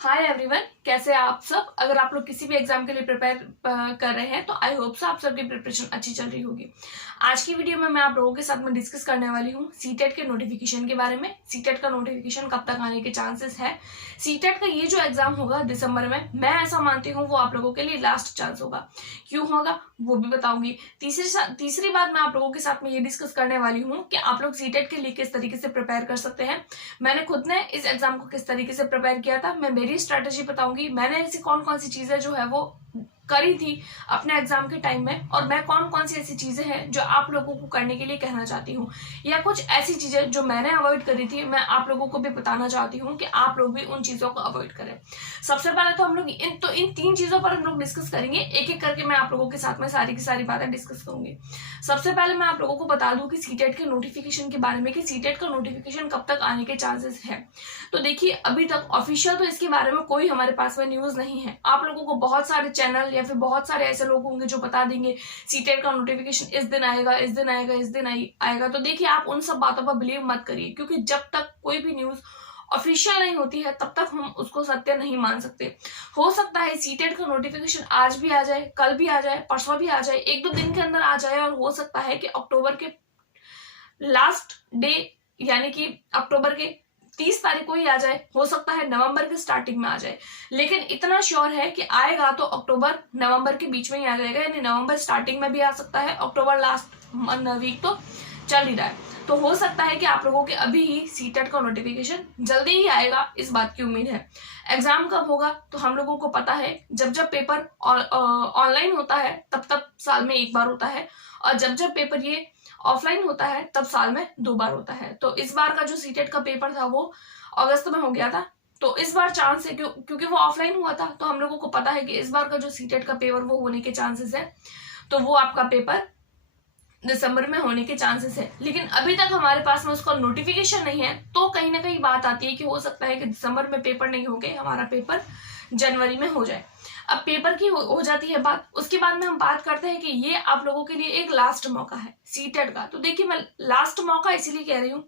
Hi everyone, कैसे हैं आप सब। अगर आप लोग किसी भी एग्जाम के लिए प्रिपेयर कर रहे हैं तो आई होप सो आप सबकी प्रिपरेशन अच्छी चल रही होगी। आज की वीडियो में मैं आप लोगों के साथ में डिस्कस करने वाली हूँ सीटेट के नोटिफिकेशन के बारे में। सीटेट का नोटिफिकेशन कब तक आने के चांसेस है। सीटेट का ये जो एग्जाम होगा दिसंबर में, मैं ऐसा मानती हूँ वो आप लोगों के लिए लास्ट चांस होगा। क्यों होगा वो भी बताऊंगी। तीसरी बात मैं आप लोगों के साथ में ये डिस्कस करने वाली हूँ कि आप लोग सीटेट के लिए किस तरीके से प्रिपेयर कर सकते हैं। मैंने खुद ने इस एग्जाम को किस तरीके से प्रिपेयर किया था, मैं मेरी स्ट्रेटेजी बताऊंगी। मैंने ऐसी कौन कौन सी चीजें जो है वो करी थी अपने एग्जाम के टाइम में, और मैं कौन कौन सी ऐसी चीजें हैं जो आप लोगों को करने के लिए कहना चाहती हूँ, या कुछ ऐसी चीजें जो मैंने अवॉइड करी थी मैं आप लोगों को भी बताना चाहती हूँ कि आप लोग भी उन चीजों को अवॉइड करें। सबसे पहले तो हम लोग इन तीन चीजों पर हम लोग डिस्कस करेंगे, एक एक करके मैं आप लोगों के साथ में सारी की सारी बातें डिस्कस करूंगी। सबसे पहले मैं आप लोगों को बता दूं कि सीटेट के नोटिफिकेशन के बारे में, कि सीटेट का नोटिफिकेशन कब तक आने के चांसेस है। तो देखिए, अभी तक ऑफिशियल तो इसके बारे में कोई हमारे पास में न्यूज नहीं है। आप लोगों को बहुत सारे चैनल या फिर बहुत सारे ऐसे लोग होंगे जो बता देंगे सीटेट का नोटिफिकेशन इस दिन आएगा, इस दिन आएगा, इस दिन आएगा। तो देखिए, आप उन सब बातों पर बिलीव मत करिए, क्योंकि जब तक कोई भी न्यूज ऑफिशियल नहीं होती है तब तक हम उसको सत्य नहीं मान सकते। हो सकता है सीटेट का नोटिफिकेशन आज भी आ जाए, कल भी आ जाए, परसों भी आ जाए, एक दो दिन के अंदर आ जाए, और हो सकता है कि अक्टूबर के लास्ट डे यानी कि अक्टूबर के 30 तारीख को ही आ जाए, हो सकता है नवंबर के स्टार्टिंग में आ जाए। लेकिन इतना श्योर है कि आएगा तो अक्टूबर नवंबर के बीच में ही आ जाएगा, यानी नवंबर स्टार्टिंग में भी आ सकता है, अक्टूबर लास्ट वीक तो चल ही रहा है। तो हो सकता है कि आप लोगों के अभी ही सीटेट का नोटिफिकेशन जल्दी ही आएगा, इस बात की उम्मीद है। एग्जाम कब होगा तो हम लोगों को पता है, जब जब पेपर ऑनलाइन होता है तब तब साल में एक बार होता है, और जब जब पेपर ये ऑफलाइन होता है तब साल में 2 बार होता है। तो इस बार का जो सीटेट का पेपर था वो अगस्त में हो गया था। तो इस बार चांस है, क्योंकि वो ऑफलाइन हुआ था, तो हम लोगों को पता है कि इस बार का जो सीटेट का पेपर वो होने के चांसेस है। तो वो आपका पेपर दिसंबर में होने के चांसेस है। लेकिन अभी तक हमारे पास में उसका नोटिफिकेशन नहीं है, तो कहीं ना कहीं बात आती है कि हो सकता है कि दिसंबर में पेपर नहीं होंगे, हमारा पेपर जनवरी में हो जाए। अब पेपर की हो जाती है बात, उसके बाद में हम बात करते हैं कि ये आप लोगों के लिए एक लास्ट मौका है सीटेट का। तो देखिए, मैं लास्ट मौका इसीलिए कह रही हूँ,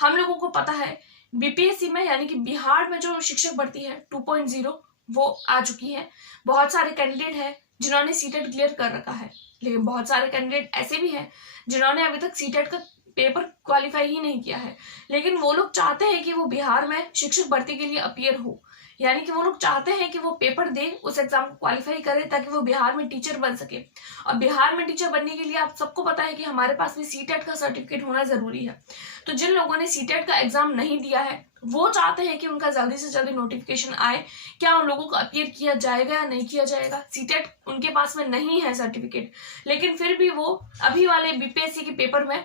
हम लोगों को पता है बीपीएससी में यानी कि बिहार में जो शिक्षक भर्ती है 2.0 वो आ चुकी है। बहुत सारे कैंडिडेट हैं जिन्होंने सीटेट क्लियर कर रखा है, लेकिन बहुत सारे कैंडिडेट ऐसे भी हैं जिन्होंने अभी तक सीटेट का पेपर क्वालिफाई ही नहीं किया है, लेकिन वो लोग चाहते हैं कि वो बिहार में शिक्षक भर्ती के लिए अपीयर हो। यानी कि वो लोग चाहते हैं कि वो पेपर दे, उस एग्जाम को क्वालिफाई करे, ताकि वो बिहार में टीचर बन सके। और बिहार में टीचर बनने के लिए आप सबको पता है कि हमारे पास में सीटेट का सर्टिफिकेट होना जरूरी है। तो जिन लोगों ने सीटेट का एग्जाम नहीं दिया है वो चाहते हैं कि उनका जल्दी से जल्दी नोटिफिकेशन आए। क्या उन लोगों को अपीयर किया जाएगा या नहीं किया जाएगा, सीटेट उनके पास में नहीं है सर्टिफिकेट, लेकिन फिर भी वो अभी वाले बीपीएससी के पेपर में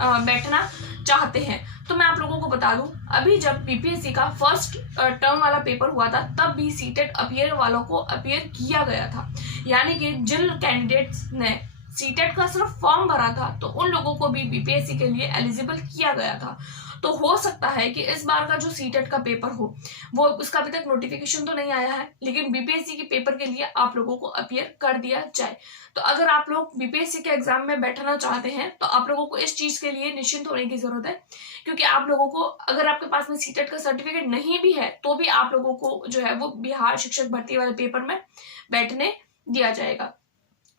बैठना चाहते हैं। तो मैं आप लोगों को बता दूं, अभी जब बीपीएससी का फर्स्ट टर्म वाला पेपर हुआ था तब भी सीटेट अपीयर वालों को अपीयर किया गया था। यानी कि जिन कैंडिडेट्स ने सीटेट का सिर्फ फॉर्म भरा था तो उन लोगों को भी बीपीएससी के लिए एलिजिबल किया गया था। तो हो सकता है कि इस बार का जो सीटेट का पेपर हो वो, उसका अभी तक नोटिफिकेशन तो नहीं आया है, लेकिन बीपीएससी के पेपर के लिए आप लोगों को अपीयर कर दिया जाए। तो अगर आप लोग बीपीएससी के एग्जाम में बैठना चाहते हैं तो आप लोगों को इस चीज के लिए निश्चिंत होने की जरूरत है, क्योंकि आप लोगों को, अगर आपके पास में सीटेट का सर्टिफिकेट नहीं भी है तो भी आप लोगों को जो है वो बिहार शिक्षक भर्ती वाले पेपर में बैठने दिया जाएगा।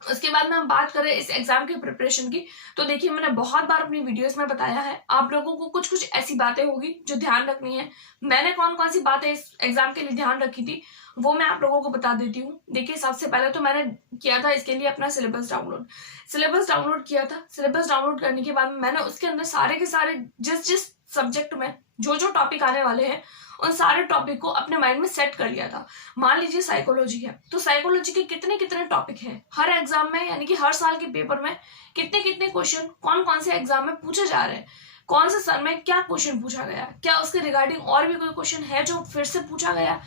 उसके बाद में हम बात करें इस एग्जाम की प्रिपरेशन की, तो देखिए, मैंने बहुत बार अपनी वीडियोस में बताया है, आप लोगों को कुछ कुछ ऐसी बातें होगी जो ध्यान रखनी है। मैंने कौन कौन सी बातें इस एग्जाम के लिए ध्यान रखी थी वो मैं आप लोगों को बता देती हूँ। देखिए, सबसे पहले तो मैंने किया था इसके लिए अपना सिलेबस डाउनलोड किया था। सिलेबस डाउनलोड करने के बाद मैंने उसके अंदर सारे के सारे जिस जिस सब्जेक्ट में जो जो टॉपिक आने वाले हैं उन सारे टॉपिक को अपने माइंड में सेट कर लिया था। मान लीजिए साइकोलॉजी है, तो साइकोलॉजी के कितने कितने टॉपिक हैं हर एग्जाम में, यानी कि हर साल के पेपर में कितने कितने क्वेश्चन कौन कौन से एग्जाम में पूछे जा रहे हैं, कौन से सन में क्या क्वेश्चन पूछा गया, क्या उसके रिगार्डिंग और भी कोई क्वेश्चन है जो फिर से पूछा गया।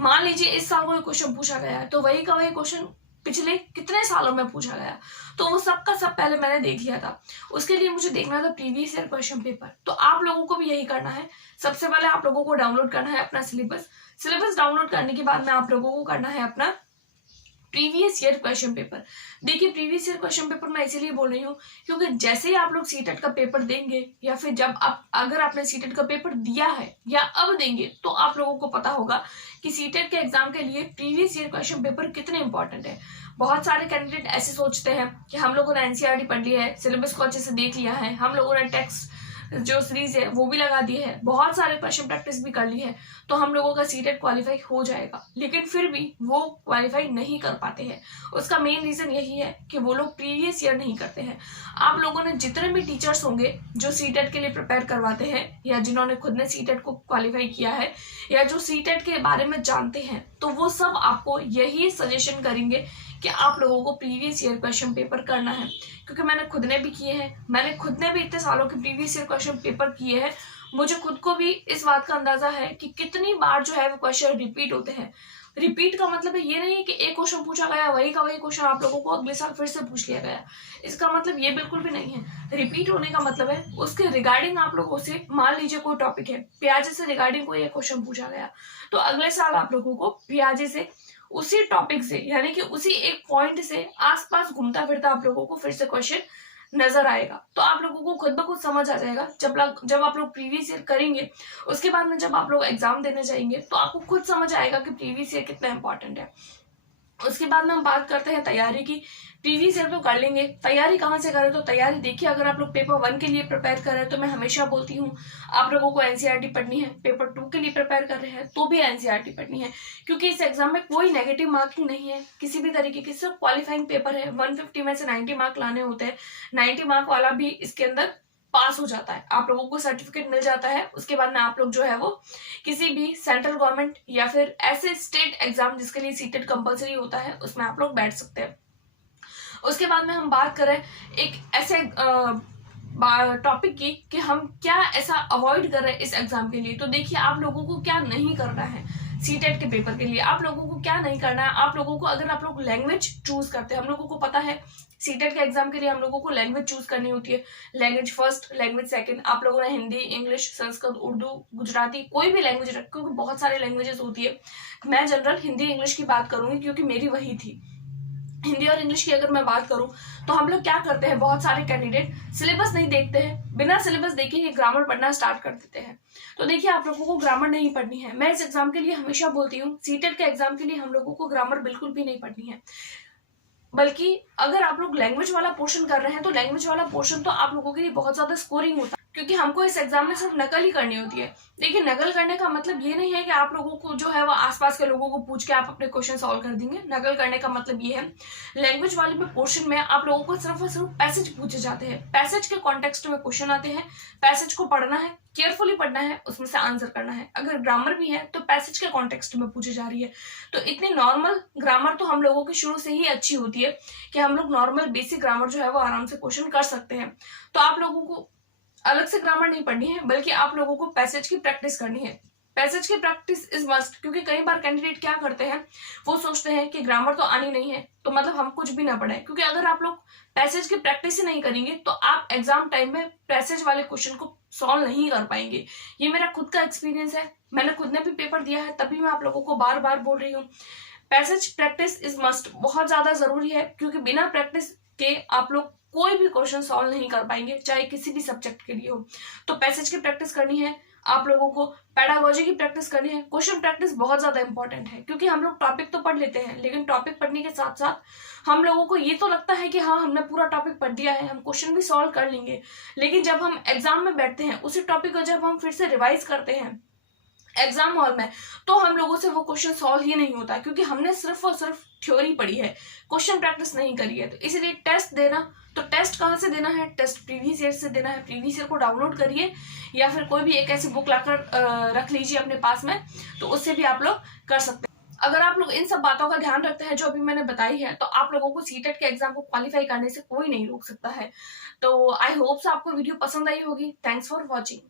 मान लीजिए इस साल कोई क्वेश्चन पूछा गया है तो वही का वही क्वेश्चन पिछले कितने सालों में पूछा गया, तो वो सब का सब पहले मैंने देख लिया था। उसके लिए मुझे देखना था प्रीवियस ईयर क्वेश्चन पेपर। तो आप लोगों को भी यही करना है। सबसे पहले आप लोगों को डाउनलोड करना है अपना सिलेबस डाउनलोड करने के बाद में आप लोगों को करना है अपना प्रीवियस ईयर क्वेश्चन पेपर। देखिए प्रीवियस ईयर क्वेश्चन पेपर मैं इसीलिए बोल रही हूँ क्योंकि जैसे ही आप लोग सीटेट का पेपर देंगे या फिर जब आप अगर आपने सीटेट का पेपर दिया है या अब देंगे तो आप लोगों को पता होगा कि सीटेट के एग्जाम के लिए प्रीवियस ईयर क्वेश्चन पेपर कितने इंपॉर्टेंट है। बहुत सारे कैंडिडेट ऐसे सोचते हैं कि हम लोगों ने एनसीईआरटी पढ़ लिया है, सिलेबस को अच्छे से देख लिया है, हम लोगों ने टेक्स्ट जो सीरीज है वो भी लगा दी है, बहुत सारे क्वेश्चन प्रैक्टिस भी कर ली है, तो हम लोगों का सीटेट क्वालिफाई हो जाएगा। लेकिन फिर भी वो क्वालिफाई नहीं कर पाते हैं। उसका मेन रीजन यही है कि वो लोग प्रीवियस ईयर नहीं करते हैं। आप लोगों ने जितने भी टीचर्स होंगे जो सीटेट के लिए प्रिपेयर करवाते हैं या जिन्होंने खुद ने सीटेट को क्वालिफाई किया है या जो सीटेट के बारे में जानते हैं, तो वो सब आपको यही सजेशन करेंगे कि आप लोगों को प्रीवियस ईयर क्वेश्चन पेपर करना है। क्योंकि मैंने खुद ने भी किए हैं, मैंने खुद ने भी इतने सालों के प्रीवियस ईयर क्वेश्चन पेपर किए हैं, मुझे खुद को भी इस बात का अंदाजा है कि कितनी बार जो है वो क्वेश्चन रिपीट होते हैं। रिपीट का मतलब है ये नहीं है कि एक क्वेश्चन पूछा गया वही का वही क्वेश्चन आप लोगों को अगले साल फिर से पूछ लिया गया, इसका मतलब ये बिल्कुल भी नहीं है। रिपीट होने का मतलब है उसके रिगार्डिंग आप लोगों से, मान लीजिए कोई टॉपिक है, प्याजे से रिगार्डिंग कोई एक क्वेश्चन पूछा गया, तो अगले साल आप लोगों को प्याजे से उसी टॉपिक से यानी कि उसी एक पॉइंट से आसपास घूमता फिरता आप लोगों को फिर से क्वेश्चन नजर आएगा। तो आप लोगों को खुद ब खुद समझ आ जाएगा जब आप लोग प्रीवियस ईयर करेंगे, उसके बाद में जब आप लोग एग्जाम देने जाएंगे तो आपको खुद समझ आएगा कि प्रीवियस ईयर कितना इंपॉर्टेंट है। उसके बाद में हम बात करते हैं तैयारी की। प्रीवियस ईयर तो कर लेंगे, तैयारी कहाँ से करें? तो तैयारी देखिए, अगर आप लोग पेपर 1 के लिए प्रिपेयर कर रहे हैं तो मैं हमेशा बोलती हूँ आप लोगों को एनसीईआरटी पढ़नी है। पेपर 2 के लिए प्रिपेयर कर रहे हैं तो भी एनसीईआरटी पढ़नी है, क्योंकि इस एग्जाम में कोई नेगेटिव मार्किंग नहीं है किसी भी तरीके की, सिर्फ क्वालिफाइंग पेपर है। 150 में से 90 मार्क लाने होते हैं, 90 मार्क वाला भी इसके अंदर पास हो जाता है, आप लोगों को सर्टिफिकेट मिल जाता है। उसके बाद में आप लोग जो है वो किसी भी सेंट्रल गवर्नमेंट या फिर ऐसे स्टेट एग्जाम जिसके लिए सीटेट कंपलसरी होता है उसमें आप लोग बैठ सकते हैं। उसके बाद में हम बात करें एक ऐसे टॉपिक की कि हम क्या ऐसा अवॉइड कर रहे हैं इस एग्जाम के लिए। तो देखिए आप लोगों को क्या नहीं करना है सीटेट के पेपर के लिए, आप लोगों को क्या नहीं करना है। आप लोगों को, अगर आप लोग लैंग्वेज चूज करते हैं, हम लोगों को पता है सीटेट के एग्जाम के लिए हम लोगों को लैंग्वेज चूज करनी होती है, लैंग्वेज फर्स्ट, लैंग्वेज सेकंड। आप लोगों ने हिंदी, इंग्लिश, संस्कृत, उर्दू, गुजराती, कोई भी लैंग्वेज रख, क्योंकि बहुत सारे लैंग्वेजेस होती है। मैं जनरल हिंदी इंग्लिश की बात करूंगी क्योंकि मेरी वही थी। हिंदी और इंग्लिश की अगर मैं बात करूं तो हम लोग क्या करते हैं, बहुत सारे कैंडिडेट सिलेबस नहीं देखते हैं, बिना सिलेबस देखे ही ग्रामर पढ़ना स्टार्ट कर देते हैं। तो देखिए आप लोगों को ग्रामर नहीं पढ़नी है। मैं इस एग्जाम के लिए हमेशा बोलती हूँ सीटेट के एग्जाम के लिए हम लोगों को ग्रामर बिल्कुल भी नहीं पढ़नी है, बल्कि अगर आप लोग लैंग्वेज वाला पोर्शन कर रहे हैं तो लैंग्वेज वाला पोर्शन तो आप लोगों के लिए बहुत ज्यादा स्कोरिंग होता है, क्योंकि हमको इस एग्जाम में सिर्फ नकल ही करनी होती है। देखिए नकल करने का मतलब ये नहीं है कि आप लोगों को जो है वो आसपास के लोगों को पूछ के आप अपने क्वेश्चन सॉल्व कर देंगे। नकल करने का मतलब ये है, लैंग्वेज वाले में पोर्शन में आप लोगों को सिर्फ और सिर्फ पैसेज पूछे जाते हैं, पैसेज के कॉन्टेक्स्ट में क्वेश्चन आते हैं, पैसेज को पढ़ना है, केयरफुली पढ़ना है, उसमें से आंसर करना है। अगर ग्रामर भी है तो पैसेज के कॉन्टेक्स्ट में पूछी जा रही है। तो इतनी नॉर्मल ग्रामर तो हम लोगों की शुरू से ही अच्छी होती है कि हम लोग नॉर्मल बेसिक ग्रामर जो है वो आराम से क्वेश्चन कर सकते हैं। तो आप लोगों को अलग से ग्रामर नहीं पढ़नी है, बल्कि आप लोगों को पैसेज की प्रैक्टिस करनी है। पैसेज की प्रैक्टिस इज मस्ट, क्योंकि कई बार कैंडिडेट क्या करते हैं, वो सोचते हैं कि ग्रामर तो आनी नहीं है तो मतलब हम कुछ भी ना पढ़े, क्योंकि अगर आप लोग पैसेज की प्रैक्टिस ही नहीं करेंगे तो आप एग्जाम टाइम में पैसेज वाले क्वेश्चन को सॉल्व नहीं कर पाएंगे। ये मेरा खुद का एक्सपीरियंस है, मैंने खुद ने भी पेपर दिया है, तभी मैं आप लोगों को बार बार बोल रही हूँ पैसेज प्रैक्टिस इज मस्ट, बहुत ज्यादा जरूरी है, क्योंकि बिना प्रैक्टिस के आप लोग कोई भी क्वेश्चन सॉल्व नहीं कर पाएंगे, चाहे किसी भी सब्जेक्ट के लिए हो। तो पैसेज की प्रैक्टिस करनी है, आप लोगों को पेडागोजी की प्रैक्टिस करनी है। क्वेश्चन प्रैक्टिस बहुत ज्यादा इंपॉर्टेंट है, क्योंकि हम लोग टॉपिक तो पढ़ लेते हैं, लेकिन टॉपिक पढ़ने के साथ साथ हम लोगों को ये तो लगता है कि हाँ हमने पूरा टॉपिक पढ़ दिया है, हम क्वेश्चन भी सॉल्व कर लेंगे, लेकिन जब हम एग्जाम में बैठते हैं उसी टॉपिक को जब हम फिर से रिवाइज करते हैं एग्जाम हॉल में, तो हम लोगों से वो क्वेश्चन सॉल्व ही नहीं होता, क्योंकि हमने सिर्फ और सिर्फ थ्योरी पढ़ी है, क्वेश्चन प्रैक्टिस नहीं करी है। तो इसलिए टेस्ट देना, तो टेस्ट कहाँ से देना है, टेस्ट प्रीवियस ईयर से देना है। प्रीवियस ईयर को डाउनलोड करिए या फिर कोई भी एक ऐसी बुक लाकर रख लीजिए अपने पास में, तो उससे भी आप लोग कर सकते हैं। अगर आप लोग इन सब बातों का ध्यान रखते हैं जो अभी मैंने बताई है, तो आप लोगों को सीटेट के एग्जाम को क्वालिफाई करने से कोई नहीं रोक सकता है। तो आई होप आपको वीडियो पसंद आई होगी। Thanks for watching.